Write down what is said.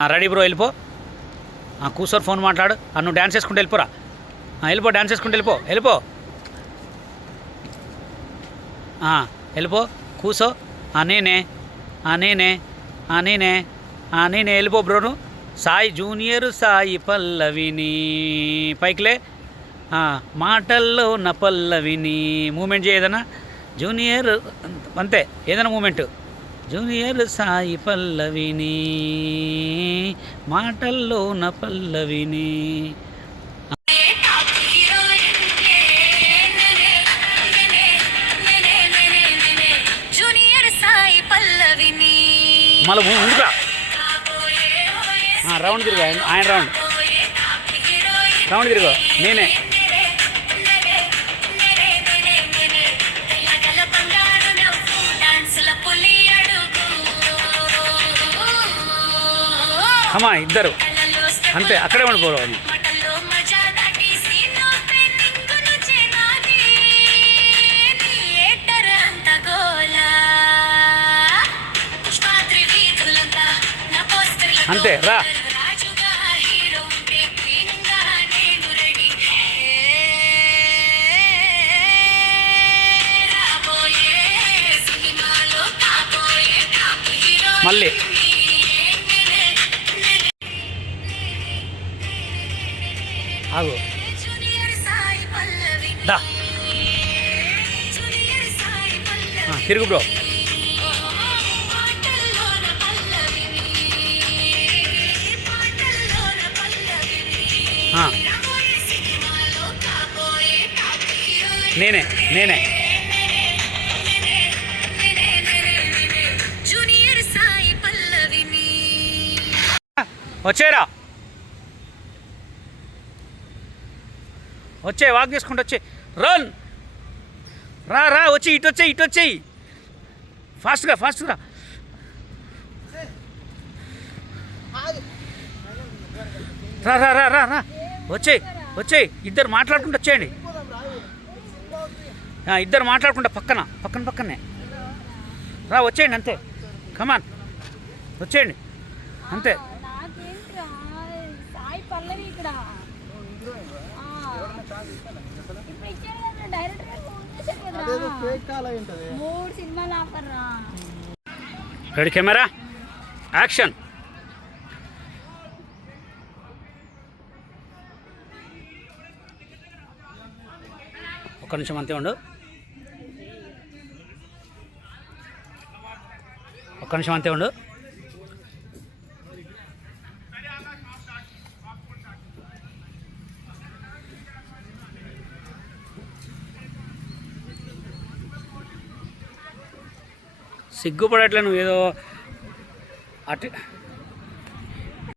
Ready bro, వెళ్ళిపో. కూర్చొని phone మాట్లాడు. నువ్వు డ్యాన్స్ వేసుకుంటూ వెళ్ళిపోరా. వెళ్ళిపో, డ్యాన్స్ వేసుకుంటూ వెళ్ళిపో. వెళ్ళిపో, కూసో. నేనే వెళ్ళిపో బ్రోను. సాయి జూనియర్ సాయి పల్లవిని పైకిలే. మాటల్లో నా పల్లవిని మూమెంట్ చేయ ఏదైనా జూనియర్, అంతే ఏదైనా మూమెంట్. జూనియర్ సాయి పల్లవిని మాటల్లో నా పల్లవిని. మళ్ళీ ముందుకురా. రౌండ్ తిరుగు, ఆయన రౌండ్ తిరుగు. నేనే అమ్మా, ఇద్దరు అంతే, అక్కడే ఉండిపోవాలి. అంతే రా. మళ్ళీ ఆగు, దా తిరుగు బ్రో. నేనే వచ్చేరా, వాక్ చేసుకుంటూ వచ్చే. రన్ రా వచ్చి ఇటు వచ్చేయి. ఫాస్ట్గా రా వచ్చేయి. ఇద్దరు మాట్లాడుకుంటూ వచ్చేయండి. ఇద్దరు మాట్లాడుకుంటా పక్కనే రా. వచ్చేయండి అంతే. కమాన్ వచ్చేయండి అంతే. Ready, camera action. ఒక్క నిమిషం అంతే ఉండు. సిగ్గుపడట్లే నువ్వు, ఏదో అటు